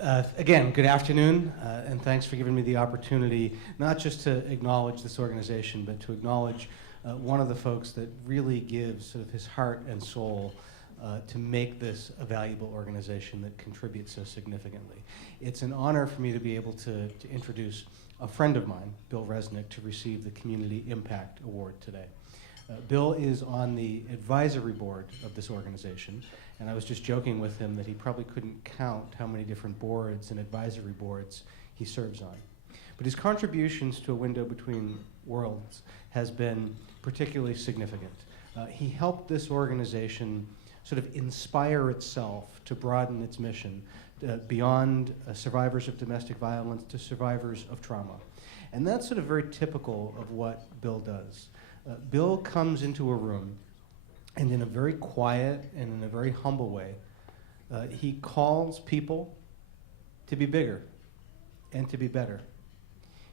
Again, good afternoon, and thanks for giving me the opportunity not just to acknowledge this organization, but to acknowledge one of the folks that really gives sort of his heart and soul to make this a valuable organization that contributes so significantly. It's an honor for me to be able to introduce a friend of mine, Bill Resnick, to receive the Community Impact Award today. Bill is on the advisory board of this organization, and I was just joking with him that he probably couldn't count how many different boards and advisory boards he serves on. But his contributions to A Window Between Worlds has been particularly significant. He helped this organization sort of inspire itself to broaden its mission beyond survivors of domestic violence to survivors of trauma. And that's sort of very typical of what Bill does. Bill comes into a room, and in a very quiet and in a very humble way, he calls people to be bigger and to be better.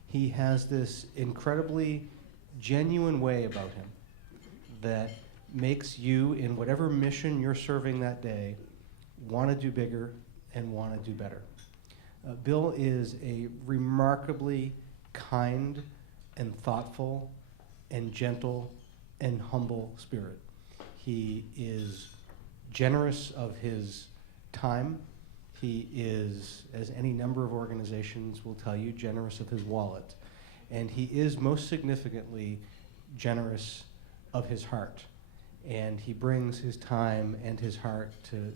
He has this incredibly genuine way about him that makes you, in whatever mission you're serving that day, want to do bigger and want to do better. Bill is a remarkably kind and thoughtful and gentle and humble spirit. He is generous of his time. He is, as any number of organizations will tell you, generous of his wallet. And he is most significantly generous of his heart. And he brings his time and his heart to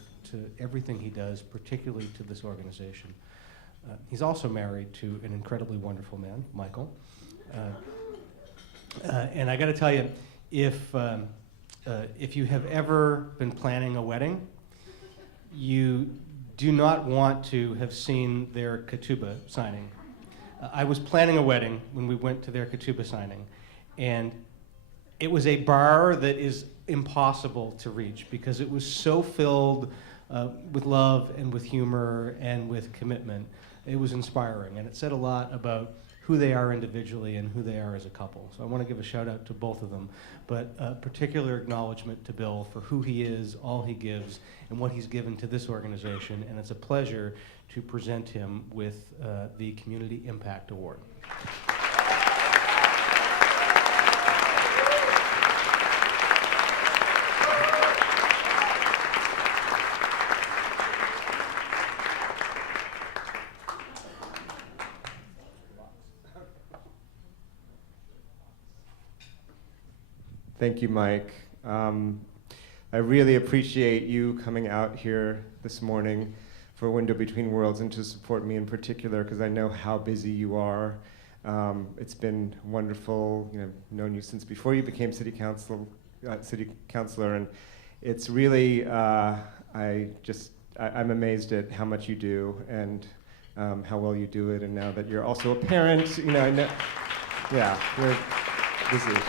everything he does, particularly to this organization. He's also married to an incredibly wonderful man, Michael. And I got to tell you, if you have ever been planning a wedding, you do not want to have seen their ketubah signing. I was planning a wedding when we went to their ketubah signing, and it was a bar that is impossible to reach because it was so filled with love and with humor and with commitment. It was inspiring, and it said a lot about who they are individually and who they are as a couple. So I want to give a shout out to both of them, but a particular acknowledgement to Bill for who he is, all he gives, and what he's given to this organization, and it's a pleasure to present him with the Community Impact Award. Thank you, Mike. I really appreciate you coming out here this morning for A Window Between Worlds and to support me in particular, because I know how busy you are. It's been wonderful. I've known you since before you became city councilor, and it's really I'm amazed at how much you do and how well you do it. And now that you're also a parent, yeah, you're busy.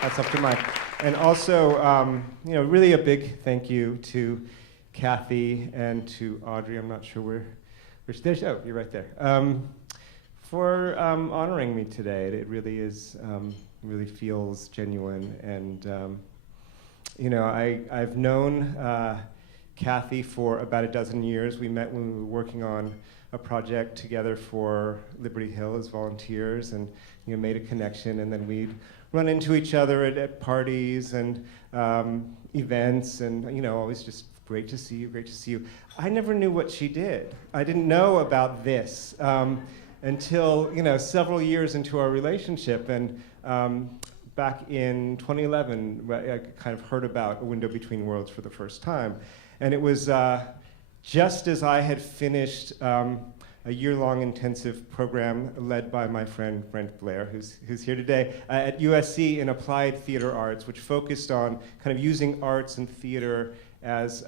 That's up to Mike. And also, really a big thank you to Kathy and to Audrey. I'm not sure where there's, oh, you're right there. For honoring me today. It really is, really feels genuine. And, I've known Kathy for about a dozen years. We met when we were working on a project together for Liberty Hill as volunteers, and made a connection, and then we'd run into each other at parties and events, and always just great to see you. I never knew what she did. I didn't know about this until several years into our relationship, and back in 2011, I kind of heard about A Window Between Worlds for the first time, and it was just as I had finished a year-long intensive program led by my friend Brent Blair, who's here today, at USC in Applied Theater Arts, which focused on kind of using arts and theater as,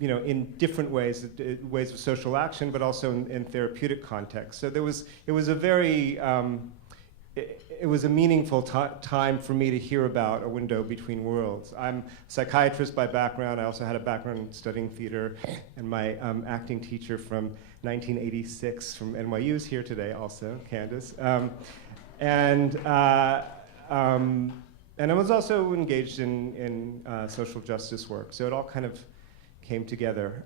in different ways of social action, but also in therapeutic contexts. So it was a very, it was a meaningful time for me to hear about A Window Between Worlds. I'm a psychiatrist by background. I also had a background in studying theater, and my acting teacher from 1986 from NYU is here today also, Candace. And I was also engaged in social justice work, so it all kind of came together.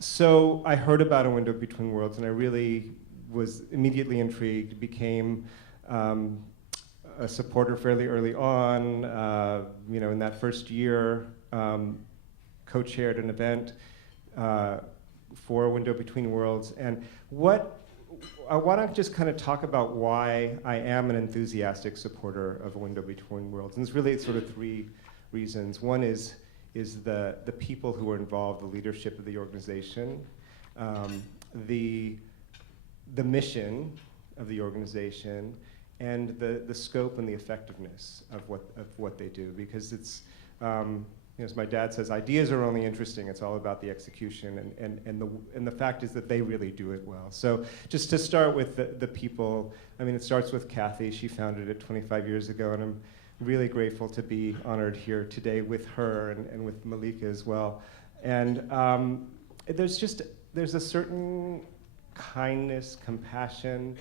So I heard about A Window Between Worlds, and I really was immediately intrigued, became a supporter fairly early on. In that first year, co-chaired an event for A Window Between Worlds. And I want to just kind of talk about why I am an enthusiastic supporter of A Window Between Worlds. And it's sort of three reasons. One is the people who are involved, the leadership of the organization, the mission of the organization, and the scope and the effectiveness of what they do. Because it's, as my dad says, ideas are only interesting. It's all about the execution, and the fact is that they really do it well. So just to start with the people, it starts with Kathy. She founded it 25 years ago, and I'm really grateful to be honored here today with her and with Malika as well. And there's a certain kindness, compassion,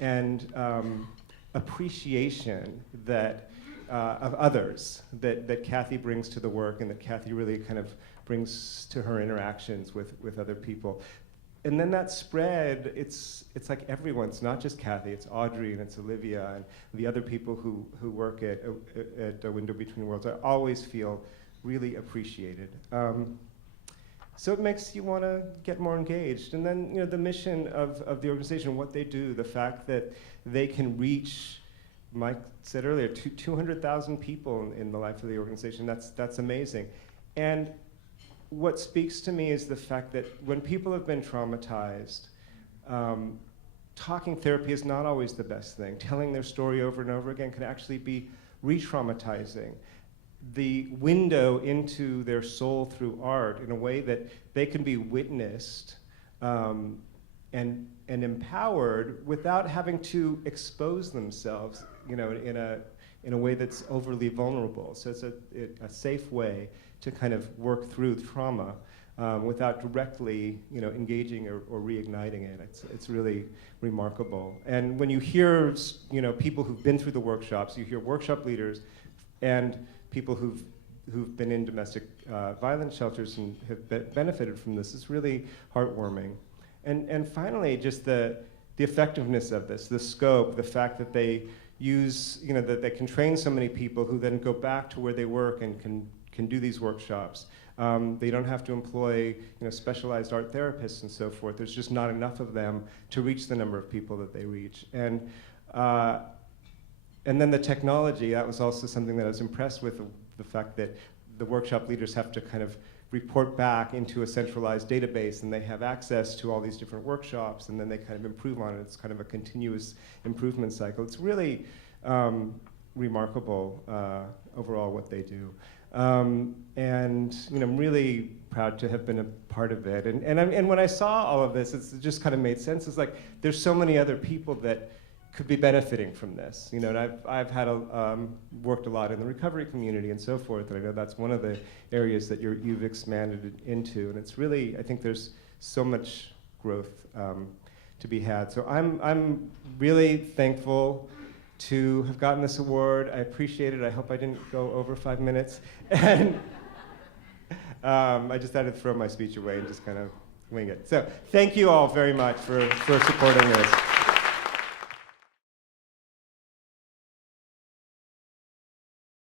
and appreciation that of others that Kathy brings to the work, and that Kathy really kind of brings to her interactions with other people. And then that spread, it's like everyone. It's not just Kathy, it's Audrey and it's Olivia and the other people who work at A Window Between Worlds. I always feel really appreciated. So it makes you want to get more engaged. And then the mission of the organization, what they do, the fact that they can reach, Mike said earlier, 200,000 people in the life of the organization. That's amazing. And what speaks to me is the fact that when people have been traumatized, talking therapy is not always the best thing. Telling their story over and over again can actually be re-traumatizing. The window into their soul through art in a way that they can be witnessed and empowered without having to expose themselves, in a way that's overly vulnerable. So it's a safe way to kind of work through trauma without directly, engaging or reigniting it. It's really remarkable. And when you hear, people who've been through the workshops, you hear workshop leaders and people who've been in domestic violence shelters and have benefited from this, it's really heartwarming. And finally, just the effectiveness of this, the scope, the fact that they use, that they can train so many people who then go back to where they work and can do these workshops. They don't have to employ specialized art therapists and so forth. There's just not enough of them to reach the number of people that they reach. And then the technology, that was also something that I was impressed with, the fact that the workshop leaders have to kind of report back into a centralized database, and they have access to all these different workshops, and then they kind of improve on it. It's kind of a continuous improvement cycle. It's really remarkable overall what they do. And I'm really proud to have been a part of it. And when I saw all of this, it just kind of made sense. It's like there's so many other people that could be benefiting from this. And I've had worked a lot in the recovery community and so forth, and I know that's one of the areas that you've expanded into. And it's really, I think there's so much growth to be had. So I'm really thankful to have gotten this award. I appreciate it. I hope I didn't go over 5 minutes. And I just had to throw my speech away and just kind of wing it. So thank you all very much for supporting this.